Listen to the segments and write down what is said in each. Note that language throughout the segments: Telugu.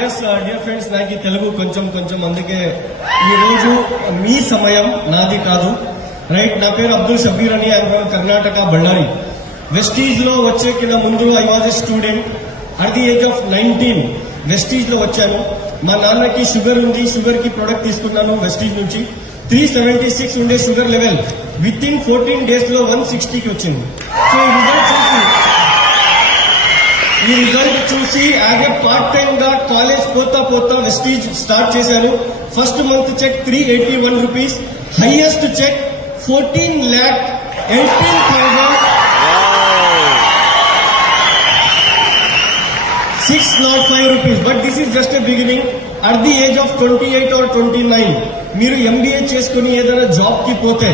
ఎస్ డియర్ ఫ్రెండ్స్, నాకు తెలుగు కొంచెం కొంచెం, అందుకే ఈ రోజు మీ సమయం నాది కాదు. రైట్, నా పేరు అబ్దుల్ షబీర్ అని, I'm from Karnataka, Bellary. Vestige లో వచ్చే కింద ముందు I was a student. At the age of 19 Vestige లో వచ్చాను. మా నాన్నకి షుగర్ ఉంది, షుగర్ కి ప్రొడక్ట్ తీసుకున్నాను వెస్టీజ్ నుంచి. 376 ఉండే sugar level within 14 days లో 160కి వచ్చింది. సో ఈ రిజల్ట్ చూసి యాజ్ ఎ పార్ట్ టైమ్ గా కాలేజ్ పోతా వెస్టీజ్ స్టార్ట్ చేశాను. First month check 381 rupees, highest check 14,18,605 rupees. But this is just a beginning. At the age of 28 or 29 మీరు ఎంబీఏ చేసుకుని ఏదైనా జాబ్ కి పోతే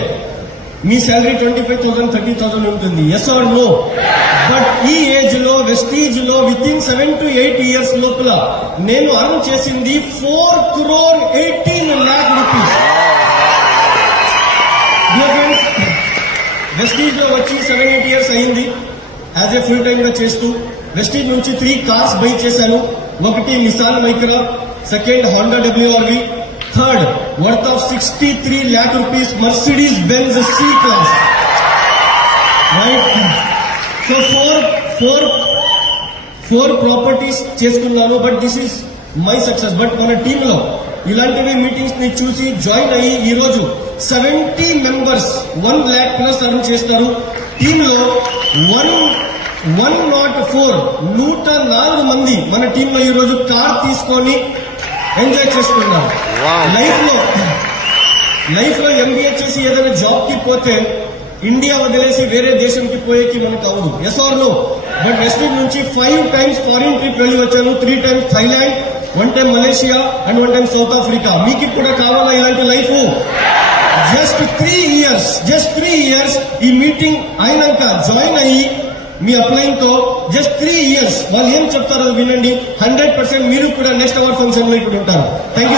మీ శాలరీ 25,000, 30,000 ఉంటుంది. Yes or no? బట్ ఈ ఏజ్ లో వెస్టీజ్ లో విత్ ఇన్ 7 to 8 years లోపల నేను అర్న్ చేసింది 4,18,00,000 రూపీస్. వెస్టీజ్ లో వచ్చి 7-8 years అయింది యాజ్ ఎ ఫుల్ టైమ్ గా చేస్తూ. వెస్టీజ్ నుంచి 3 cars బై చేశాను. ఒకటి Nissan Micra, second Honda WRV, third worth of 63 lakh rupees Mercedes Benz C-Class. Right, so four properties చేసుకున్నాను. But this is my success. But మన టీమ్ లో ఇలాంటివి మీటింగ్స్ ని చూసి జాయిన్ అయ్యి ఈ రోజు 70 members 1 lakh plus అర్న్ చేస్తారు. టీమ్ లో 104 మంది మన టీమ్ లో ఈ రోజు కార్ తీసుకొని ఎంజాయ్ చేస్తున్నారు. లైఫ్ లో ఎంబీఏ చేసి ఏదైనా జాబ్ కి పోతే ఇండియా వదిలేసి వేరే దేశంకి పోయేకి మనకు అవదు. Yes or no? But Vestige నుంచి 5 times ఫారిన్ ట్రిప్ వెళ్ళి వచ్చాను. 3 times Thailand, 1 time Malaysia and 1 time South Africa. మీకు కూడా కావాలా ఇలాంటి లైఫ్? జస్ట్ 3 years ఈ మీటింగ్ అయినాక జాయిన్ అయ్యి మీ అప్లైయింగ్ తో జస్ట్ 3 years వాళ్ళు ఏం చెప్తారో వినండి. 100% మీరు కూడా నెక్స్ట్ అవర్ ఫంక్షన్ లో ఇప్పుడు ఉంటారు. Thank you.